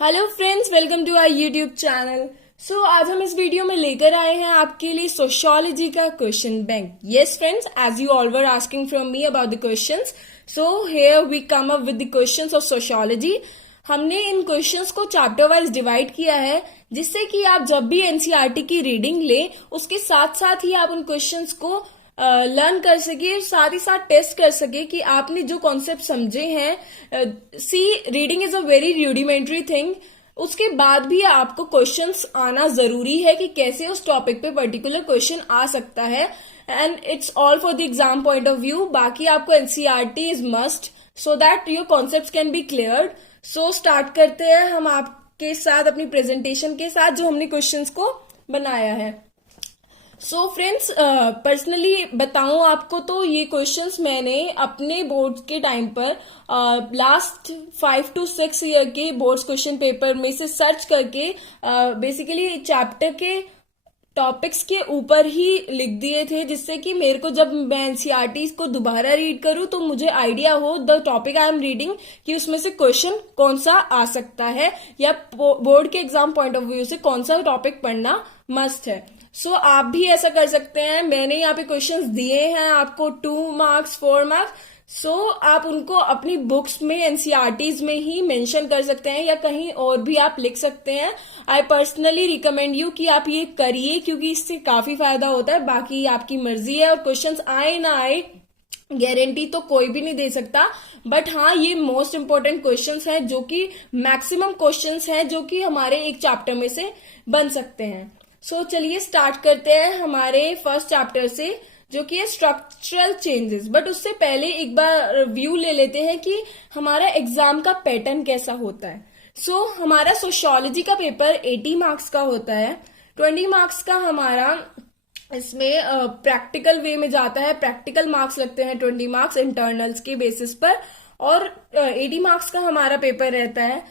Hello friends, welcome to our YouTube channel. आज हम इस वीडियो में लेकर आए हैं आपके लिए सोशियोलॉजी का question bank. Yes friends, as you all were asking from me about the questions, so here we come up with the questions of sociology. हमने इन क्वेश्चंस को चैप्टर वाइज डिवाइड किया है, जिससे कि आप जब भी एनसीईआरटी की रीडिंग ले उसके साथ साथ ही आप उन क्वेश्चंस को लर्न कर सके, साथ ही साथ टेस्ट कर सके कि आपने जो कॉन्सेप्ट समझे हैं। See, reading is a very rudimentary thing. उसके बाद भी आपको क्वेश्चंस आना जरूरी है कि कैसे उस टॉपिक पे पर्टिकुलर क्वेश्चन आ सकता है, and it's all for the exam point of view. बाकी आपको NCERT is must so that your concept can be cleared. So start करते हैं हम आपके साथ अपनी प्रेजेंटेशन के साथ जो हमने क्वेश्चंस को बनाया है। सो फ्रेंड्स, पर्सनली बताऊं आपको तो ये क्वेश्चंस मैंने अपने बोर्ड के टाइम पर लास्ट 5 to 6 ईयर के बोर्ड्स क्वेश्चन पेपर में से सर्च करके बेसिकली चैप्टर के टॉपिक्स के ऊपर ही लिख दिए थे, जिससे कि मेरे को जब मैं एनसीईआरटी को दोबारा रीड करूं तो मुझे आइडिया हो the topic I am reading कि उसमें से क्वेश्चन कौन सा आ सकता है या बोर्ड के एग्जाम पॉइंट ऑफ व्यू से कौन सा टॉपिक पढ़ना मस्ट है। आप भी ऐसा कर सकते हैं। मैंने यहाँ पे क्वेश्चंस दिए हैं आपको 2 मार्क्स 4 मार्क्स। आप उनको अपनी बुक्स में एनसीईआरटीज में ही मेंशन कर सकते हैं या कहीं और भी आप लिख सकते हैं। आई पर्सनली रिकमेंड यू कि आप ये करिए, क्योंकि इससे काफी फायदा होता है। बाकी आपकी मर्जी है, और क्वेश्चंस आए ना आए गारंटी तो कोई भी नहीं दे सकता, बट हाँ, ये मोस्ट इंपोर्टेंट क्वेश्चंस हैं जो कि मैक्सिमम क्वेश्चंस हैं जो कि हमारे एक चैप्टर में से बन सकते हैं। चलिए स्टार्ट करते हैं हमारे फर्स्ट चैप्टर से, जो कि है स्ट्रक्चरल चेंजेस। बट उससे पहले एक बार व्यू ले लेते हैं कि हमारा एग्जाम का पैटर्न कैसा होता है। हमारा सोशियोलॉजी का पेपर 80 मार्क्स का होता है। 20 मार्क्स का हमारा इसमें प्रैक्टिकल वे में जाता है। प्रैक्टिकल मार्क्स लगते हैं 20 मार्क्स इंटरनल्स के बेसिस पर, और 80 मार्क्स का हमारा पेपर रहता है।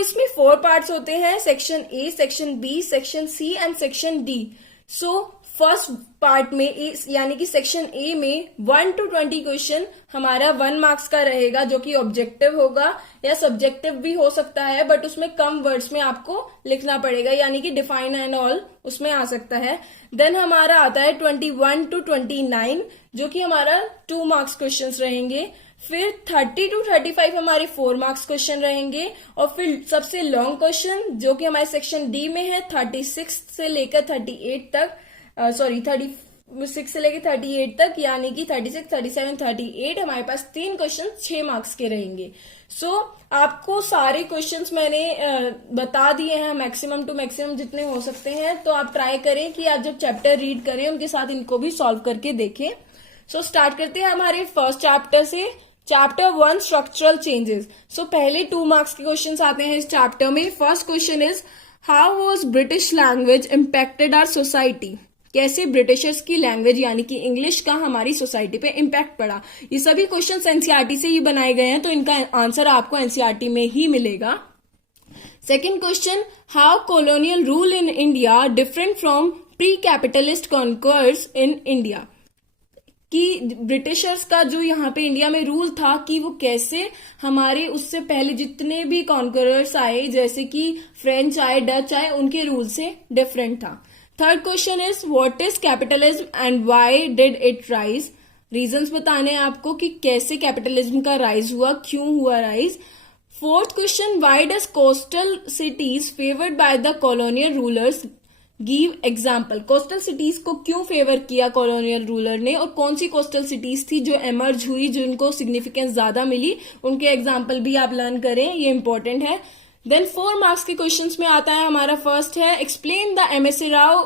इसमें 4 पार्ट्स होते हैं, section A, section B, section C and section D. First part में यानी कि सेक्शन ए में 1 to 20 क्वेश्चन हमारा 1 मार्क्स का रहेगा, जो कि ऑब्जेक्टिव होगा या सब्जेक्टिव भी हो सकता है, बट उसमें कम वर्ड्स में आपको लिखना पड़ेगा, यानी कि डिफाइन एंड ऑल उसमें आ सकता है। देन हमारा आता है 21 to 29, जो कि हमारा 2 मार्क्स क्वेश्चन रहेंगे। फिर 30 to 35 हमारे 4 मार्क्स क्वेश्चन रहेंगे, और फिर सबसे लॉन्ग क्वेश्चन जो कि हमारे सेक्शन डी में है 36 से लेकर 38 तक, 36 से लेकर 38 तक, यानी कि 36, 37, 38 हमारे पास 3 क्वेश्चन 6 मार्क्स के रहेंगे। आपको सारे क्वेश्चंस मैंने बता दिए हैं, मैक्सिमम टू मैक्सिमम जितने हो सकते हैं। तो आप ट्राई करें कि आप जब चैप्टर रीड करें उनके साथ इनको भी सॉल्व करके देखें। स्टार्ट करते हैं हमारे फर्स्ट चैप्टर से। Chapter 1 structural changes. पहले 2 मार्क्स के क्वेश्चंस आते हैं इस चैप्टर में। First question is, how was British language impacted our society? कैसे ब्रिटिशर्स की लैंग्वेज यानी कि इंग्लिश का हमारी सोसाइटी पे इम्पैक्ट पड़ा। ये सभी क्वेश्चंस एनसीईआरटी से ही बनाए गए हैं, तो इनका आंसर आपको एनसीईआरटी में ही मिलेगा। Second question, how colonial rule in India different from pre capitalist conquers in India? कि ब्रिटिशर्स का जो यहाँ पे इंडिया में रूल था कि वो कैसे हमारे उससे पहले जितने भी कॉन्करर्स आए, जैसे कि फ्रेंच आए, डच आए, उनके रूल से डिफरेंट था। Third question is, what is capitalism and why did it rise? Reasons बताने हैं आपको कि कैसे कैपिटलिज्म का राइज हुआ, क्यों हुआ rise. Fourth question, why does coastal cities favoured by the colonial rulers give example? Coastal cities को क्यों फेवर किया कॉलोनियल रूलर ने, और कौन सी कोस्टल सिटीज थी जो एमर्ज हुई, जिनको सिग्निफिकेंस ज्यादा मिली, उनके एग्जाम्पल भी आप लर्न करें, ये इंपॉर्टेंट है। देन 4 मार्क्स के क्वेश्चंस में आता है हमारा फर्स्ट है, explain the MSA Rao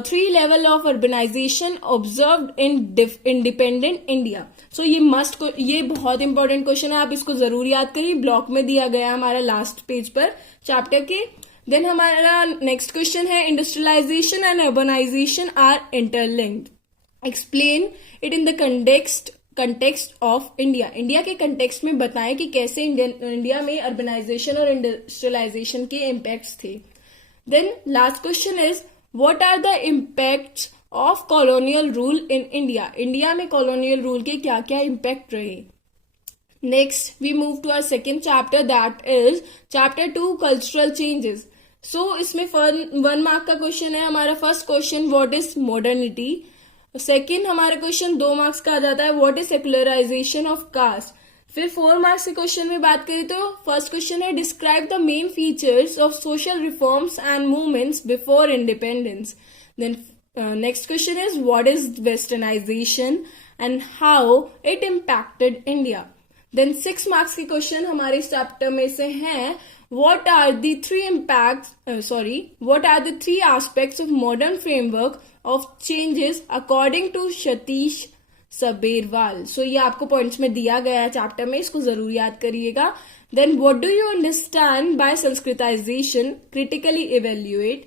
3 level of urbanization observed in independent India. ये बहुत इंपॉर्टेंट क्वेश्चन है, आप इसको जरूर याद करिए। ब्लॉक में दिया गया है हमारा लास्ट पेज पर चैप्टर के। देन हमारा नेक्स्ट क्वेश्चन है, industrialization and urbanization are interlinked, explain it in the context of India. India के कंटेक्स्ट में बताएं कि कैसे इंडिया में अर्बनाइजेशन और इंडस्ट्रियलाइजेशन के इम्पैक्ट्स थे। Then last question is, what are the impacts of colonial rule in India? India में कॉलोनियल रूल के क्या क्या इम्पैक्ट रहे। Next, we move to our second chapter, that is chapter 2, cultural changes. So इसमें 1 mark का question है हमारा. First question, what is modernity. Second हमारा क्वेश्चन 2 मार्क्स का आ जाता है, what is secularization of caste. फिर 4 मार्क्स के क्वेश्चन में बात करें तो फर्स्ट क्वेश्चन है, describe the main features of social reforms and movements before independence. Then next question is, what is westernization and how it impacted India. Then 6 marks के question हमारे इस चैप्टर में से हैं, what are the three aspects of modern framework of changes according to Satish सबेरवाल. सो ये आपको points में दिया गया है चैप्टर में, इसको जरूर याद करिएगा. Then what do you understand by Sanskritization, critically evaluate.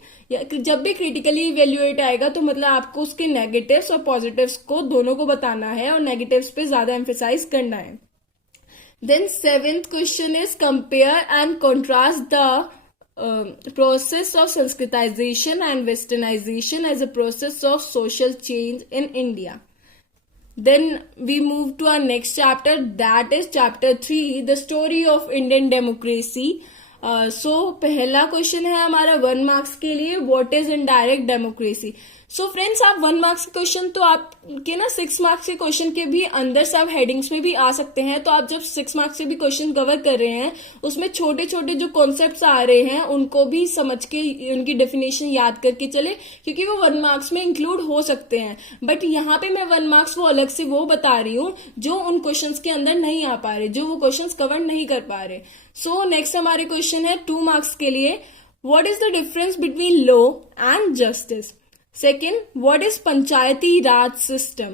जब भी क्रिटिकली इवेल्युएट आएगा तो मतलब आपको उसके नेगेटिव्स और पॉजिटिव्स को दोनों को बताना है और नेगेटिव्स पे ज्यादा एम्फेसाइज करना है. Then 7th question is, compare and contrast the process of Sanskritization and Westernization as a process of social change in India. Then we move to our next chapter, that is chapter 3, the story of Indian democracy. So पहला question है हमारा 1 marks के लिए, what is indirect democracy. So friends, आप 1 marks के question तो आपके ना 6 मार्क्स के क्वेश्चन के भी अंदर सब हेडिंग्स में भी आ सकते हैं. तो आप जब 6 मार्क्स से भी क्वेश्चन कवर कर रहे हैं, उसमें छोटे छोटे जो कॉन्सेप्ट्स आ रहे हैं उनको भी समझ के उनकी डेफिनेशन याद करके चले, क्योंकि वो 1 मार्क्स में इंक्लूड हो सकते हैं. बट यहाँ पे मैं 1 मार्क्स वो अलग से वो बता रही हूँ जो उन क्वेश्चन के अंदर नहीं आ पा रहे, जो वो क्वेश्चन कवर नहीं कर पा रहे. सो नेक्स्ट हमारे क्वेश्चन है 2 मार्क्स के लिए, what is the difference between law and justice. Second, what is Panchayati Raj system?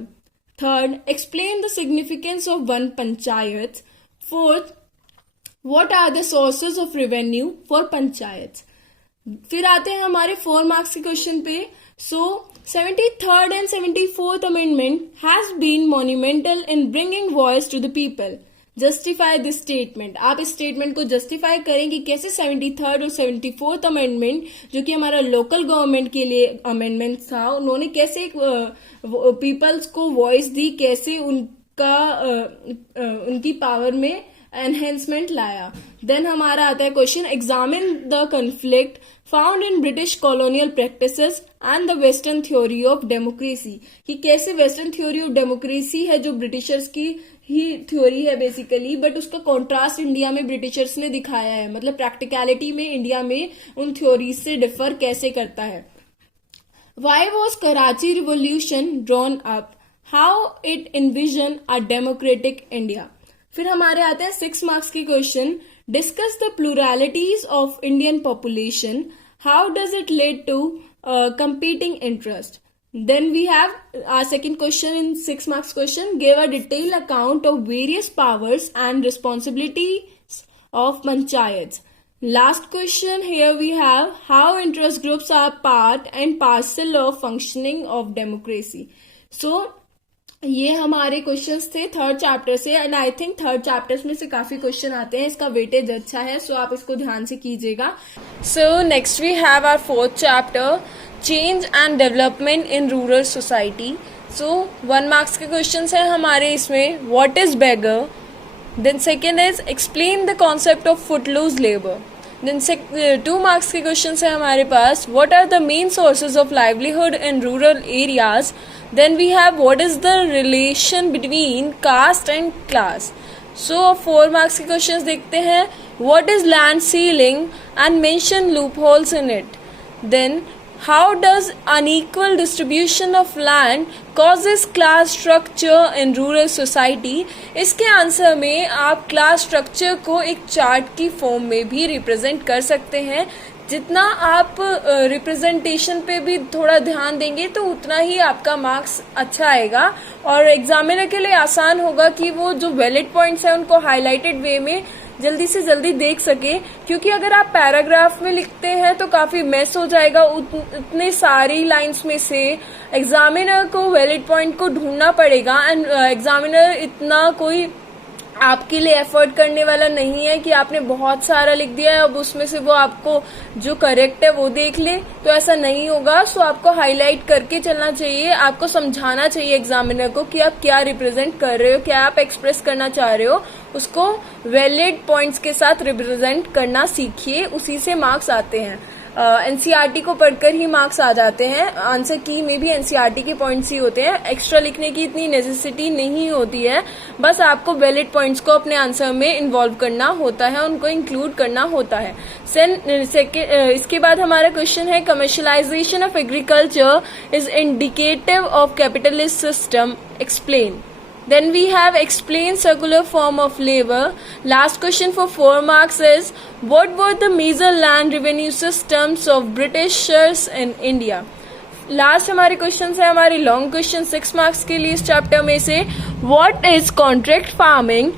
Third, explain the significance of one panchayat. Fourth, what are the sources of revenue for panchayats? फिर आते हैं हमारे 4 marks के question पे. So, 73rd and 74th amendment has been monumental in bringing voice to the people. Justify this statement. आप इस statement को justify करें कि कैसे 73rd और 74th अमेंडमेंट, जो कि हमारा लोकल गवर्नमेंट के लिए अमेंडमेंट था, उन्होंने कैसे पीपल्स को वॉइस दी, कैसे उनकी पावर में एनहेंसमेंट लाया. देन हमारा आता है question, examine the conflict found in British colonial practices and the western theory of democracy. कि कैसे वेस्टर्न थ्योरी ऑफ डेमोक्रेसी है जो ब्रिटिशर्स की ही थ्योरी है बेसिकली, बट उसका कॉन्ट्रास्ट इंडिया में ब्रिटिशर्स ने दिखाया है, मतलब प्रैक्टिकलिटी में इंडिया में उन थ्योरीज से डिफर कैसे करता है. Why was Karachi revolution drawn up, how it envision a democratic India. फिर हमारे आते हैं 6 मार्क्स के question, discuss the pluralities of Indian population, how does it lead to competing interest. Then we have our second question in 6 marks question, give a detailed account of various powers and responsibilities of panchayats. Last question here we have, how interest groups are part and parcel of functioning of democracy. So ये हमारे questions थे 3rd chapter से, and I think 3rd chapters में से काफी question आते हैं, इसका वेटेज अच्छा है, सो आप इसको ध्यान से कीजिएगा. So next we have our 4th chapter, change and development in rural society. So 1 marks के क्वेश्चंस हैं हमारे इसमें, what is beggar. Then second is explain the concept of footloose labour. Then 2 marks के क्वेश्चंस हैं हमारे पास, what are the main sources of livelihood in rural areas. Then we have, what is the relation between caste and class. So 4 marks के questions देखते हैं, what is land ceiling and mention loopholes in it. Then how does unequal distribution of land causes class structure in rural society. इसके answer में आप class structure को एक chart की form में भी रिप्रेजेंट कर सकते हैं. जितना आप रिप्रेजेंटेशन पे भी थोड़ा ध्यान देंगे तो उतना ही आपका मार्क्स अच्छा आएगा और एग्जामिनर के लिए आसान होगा कि वो जो वैलिड पॉइंट्स हैं उनको हाईलाइटेड वे में जल्दी से जल्दी देख सके. क्योंकि अगर आप पैराग्राफ में लिखते हैं तो काफी मेस हो जाएगा, उतने सारी लाइंस में से एग्जामिनर को वैलिड पॉइंट को ढूंढना पड़ेगा. एंड एग्जामिनर इतना कोई आपके लिए एफर्ट करने वाला नहीं है कि आपने बहुत सारा लिख दिया है, अब उसमें से वो आपको जो करेक्ट है वो देख ले, तो ऐसा नहीं होगा। सो आपको हाईलाइट करके चलना चाहिए, आपको समझाना चाहिए एग्जामिनर को कि आप क्या रिप्रेजेंट कर रहे हो, क्या आप एक्सप्रेस करना चाह रहे हो, उसको वैलिड पॉइंट्स के साथ रिप्रेजेंट करना सीखिए, उसी से मार्क्स आते हैं। एनसीईआरटी को पढ़कर ही मार्क्स आ जाते हैं, आंसर की में भी एनसीईआरटी के पॉइंट्स ही होते हैं, एक्स्ट्रा लिखने की इतनी नेसेसिटी नहीं होती है, बस आपको वैलिड पॉइंट्स को अपने आंसर में इन्वॉल्व करना होता है, उनको इंक्लूड करना होता है। इसके बाद हमारा क्वेश्चन है, commercialisation of agriculture is indicative of capitalist system, explain. Then we have explain circular form of labor. Last question for 4 marks is, what were the major land revenue systems of Britishers in India? Last हमारे question है हमारे long question 6 marks के लिए इस chapter में से, what is contract farming,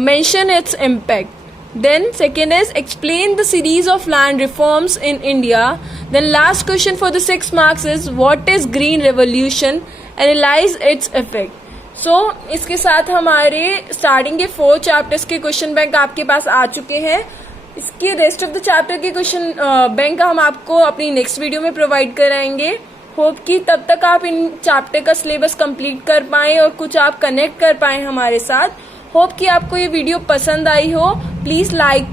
mention its impact. Then second is explain the series of land reforms in India. Then last question for the 6 marks is, what is green revolution, analyse its effect. So इसके साथ हमारे starting के 4 chapters के question bank आपके पास आ चुके हैं। इसके rest of the chapter के क्वेश्चन बैंक हम आपको अपनी नेक्स्ट वीडियो में प्रोवाइड कराएंगे। होप कि तब तक आप इन चैप्टर का सिलेबस कंप्लीट कर पाएं और कुछ आप कनेक्ट कर पाएं हमारे साथ। होप कि आपको ये वीडियो पसंद आई हो। प्लीज लाइक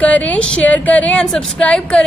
करें, शेयर करें एंड सब्सक्राइब करें।